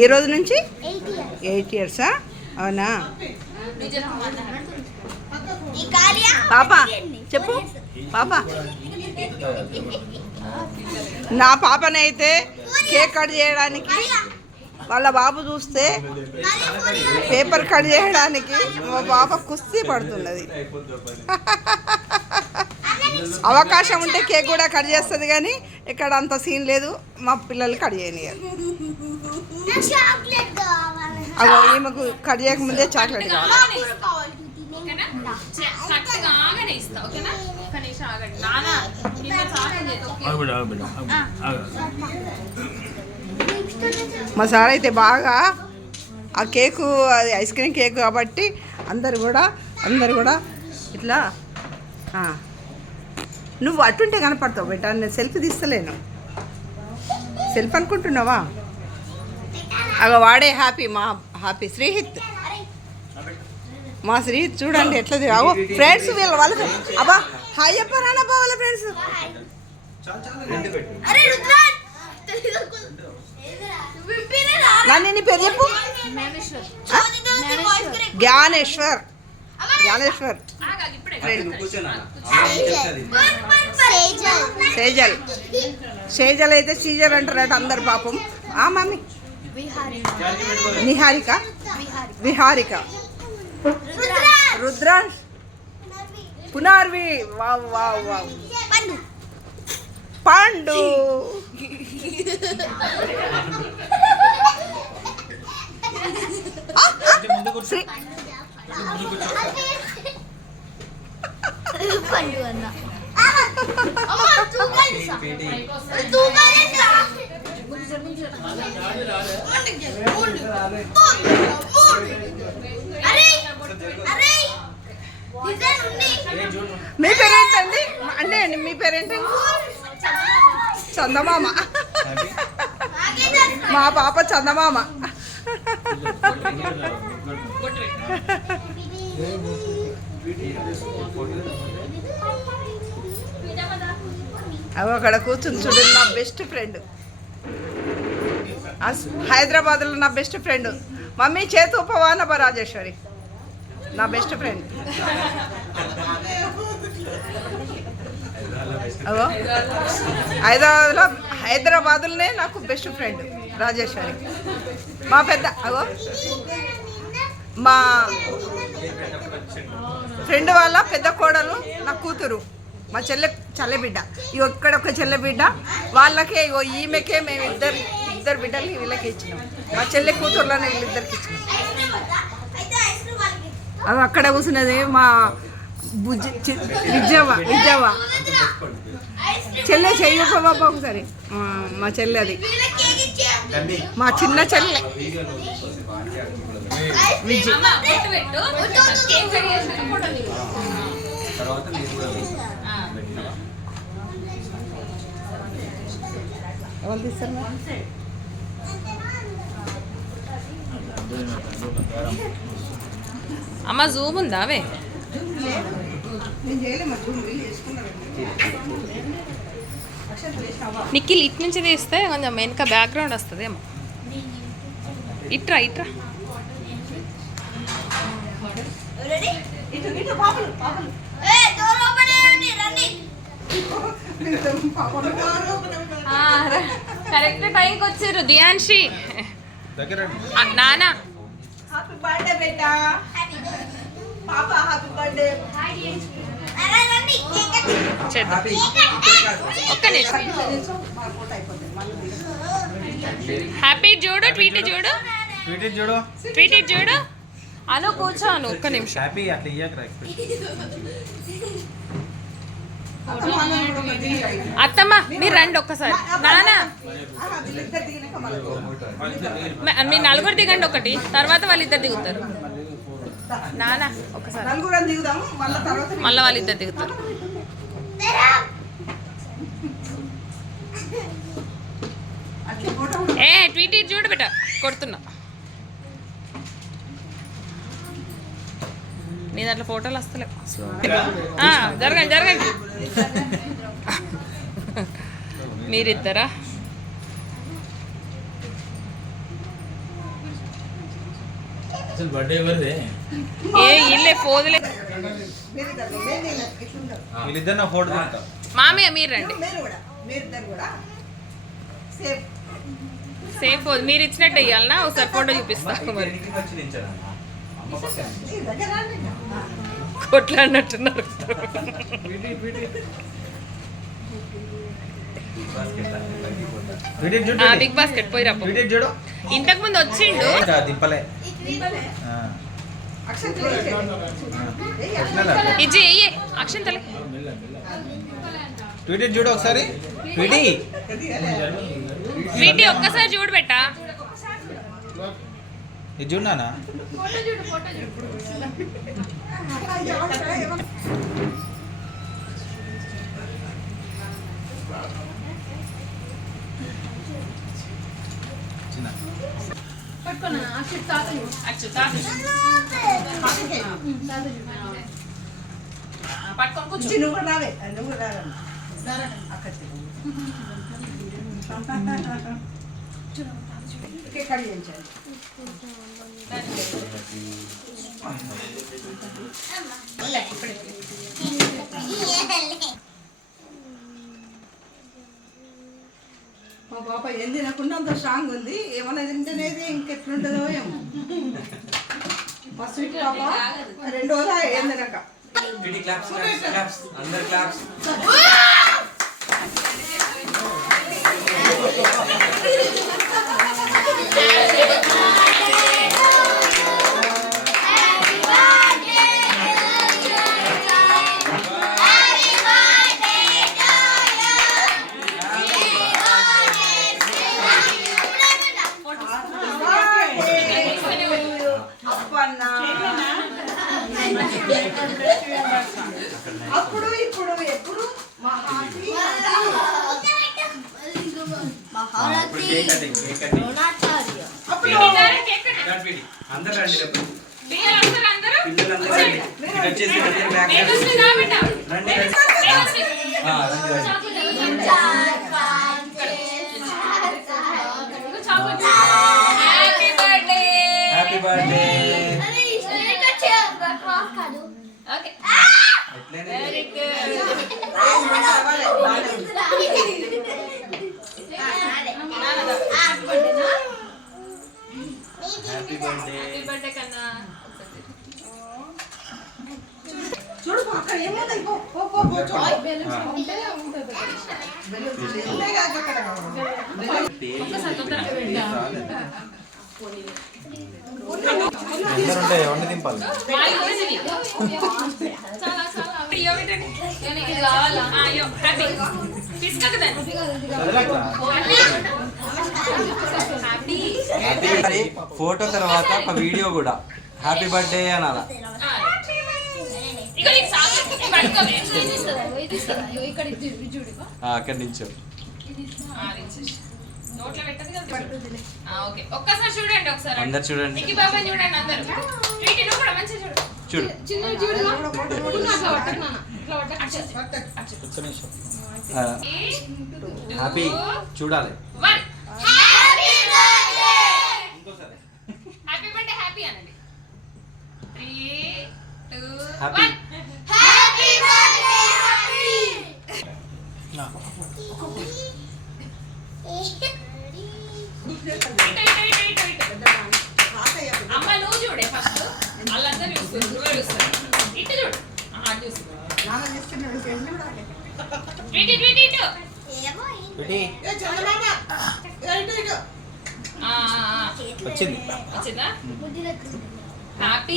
ఈ రోజు నుంచి 8 ఇయర్సా? అవునా? పాప చెప్పు. పాప నా పాపనైతే కేక్ కట్ చేయడానికి వాళ్ళ బాబు చూస్తే పేపర్ కట్ చేయడానికి మా పాప కుస్తీ పడుతున్నది. అవకాశం ఉంటే కేక్ కూడా కట్ చేస్తుంది, కానీ ఇక్కడ అంత సీన్ లేదు. మా పిల్లలు కట్ చేయనియరు. అగో ఈమెకు కట్ చేయకముందే చాక్లెట్ కావాలి. మా సార్ అయితే బాగా ఆ కేకు, అది ఐస్ క్రీమ్ కేక్ కాబట్టి అందరు కూడా ఇట్లా నువ్వు అటుంటే కనపడతావు బెట. నేను సెల్ఫీ తీస్తలేను. సెల్ఫ్ అనుకుంటున్నావా? అగ వాడే హ్యాపీ, మా హ్యాపీ శ్రీహిత్. మా శ్రీహిత్ చూడండి ఎట్లా అగో ఫ్రెండ్స్ వాళ్ళకి. అబ్బా హాయ్ చెప్పారా వాళ్ళ ఫ్రెండ్స్. నన్ను నీ పేరు చెప్పు. జ్ఞానేశ్వర్. సేజల్ అయితే సీజర్ అంటారట అందరు పాపం. Mummy Viharika, Rudransh, Punarvi, wow wow wow, Pandu, Sri మీ పేరేంటండి? అంటే మీ పేరేంటండి? చందమామ. మా పాప చందమామ. అవి అక్కడ కూర్చుని చూడండి. నా బెస్ట్ ఫ్రెండ్ హైదరాబాద్లో, నా బెస్ట్ ఫ్రెండ్. మమ్మీ చేతూపవానబ రాజేశ్వరి, నా బెస్ట్ ఫ్రెండ్. అగో హైదరాబాద్లోనే నాకు బెస్ట్ ఫ్రెండ్ రాజేశ్వరి. మా పెద్ద అగో మా ఫ్రెండ్ వాళ్ళ పెద్ద కోడలు నా కూతురు, మా చెల్లె బిడ్డ. ఇక్కడ ఒక చెల్లె బిడ్డ, వాళ్ళకే ఈమెకే మేము ఇద్దరు బిడ్డలు వీళ్ళకి ఇచ్చినాం. మా చెల్లె కూతురులోనే వీళ్ళిద్దరికి ఇచ్చినాం. అవి అక్కడ కూర్చున్నది మా విజయవ చెల్లె. చెయ్యప్ప బాబా ఒకసారి. మా చెల్లె అది, మా చిన్న చెల్లె విజయ్. ఎవరు తీస్తారు? అమ్మ జూమ్ ఉందా? అవే నిఖిల్ ఇటు నుంచి తీస్తే కొంచెం వెనక బ్యాక్గ్రౌండ్ వస్తుంది ఏమో. ఇట్రా కరెక్ట్ టైంకి వచ్చారు. దియాన్షి నానా హ్యాపీ బర్త్డే బేటా. పాప హ్యాపీ బర్త్డే. ఒక్క నిమిషం. హ్యాపీ చూడు, ట్వీట్ చూడు. అను కూర్చోను ఒక్క నిమిషం. అత్తమ్మ మీరు రండి ఒక్కసారి. నానా మీరు నలుగురు దిగండి ఒకటి, తర్వాత వాళ్ళిద్దరు దిగుతారు. నానా ఒకసారి మళ్ళీ వాళ్ళిద్దరు దిగుతారు. ట్వీట్ చూడు బిడ్డ, కొడుతున్నా. నీ దాంట్లో ఫోటోలు వస్తలేవు. జరగండి మీరిద్దరా? అసలు బర్త్డే ఎవరిదే? ఏ ఇల్లే పోదులే. వీళ్ళిద్దరు నా ఫోటో తింటా. మామయ్య మీరు రండి. సేఫ్ పోదు. మీరు ఇచ్చినట్టు ఇవ్వాలనా? ఒకసారి ఫోటో చూపిస్తాను. మరి కొట్లాడినట్టున్నారు. బిగ్ బాస్కెట్ పోయి రా. ఇంతకు ముందు వచ్చిండు. ఇది అక్షంతలే ట్వీట్ చూడు ఒకసారి. వీటి ఒక్కసారి చూడు బెట్టా. ఇది చూడనా? మా పాప ఏం తినకుండా అంత స్ట్రాంగ్ ఉంది. ఏమన్నా తింటేనేది ఇంకెట్లుంటుందో ఏమో. మా స్వీట్ పాప 2 రోజులు ఏం తినక. అప్పుడు ఇప్పుడు ఎప్పుడు హ్యాపీ బర్త్డే. Very good. చూడు అక్కడ ఏముంది. ఉంటాయి ఎవరిని దింపాలి? ఫోటో తర్వాత ఒక వీడియో కూడా హ్యాపీ బర్త్డే అనాలా. అక్కడి నుంచి ఒక్కసారి చూడండి. ఒకసారి అందరు చూడండి. చూడండి అందరు. చూడు హ్యాపీ చూడాలి. హ్యాపీ బర్త్డే హ్యాపీ అనండి. 3, 2, హ్యాపీ 1. అమ్మ నువ్వు చూడే ఫస్ట్. వాళ్ళందరూ చూస్తారు. ఇటు చూడు. చూసి వచ్చింది. వచ్చిందా? హ్యాపీ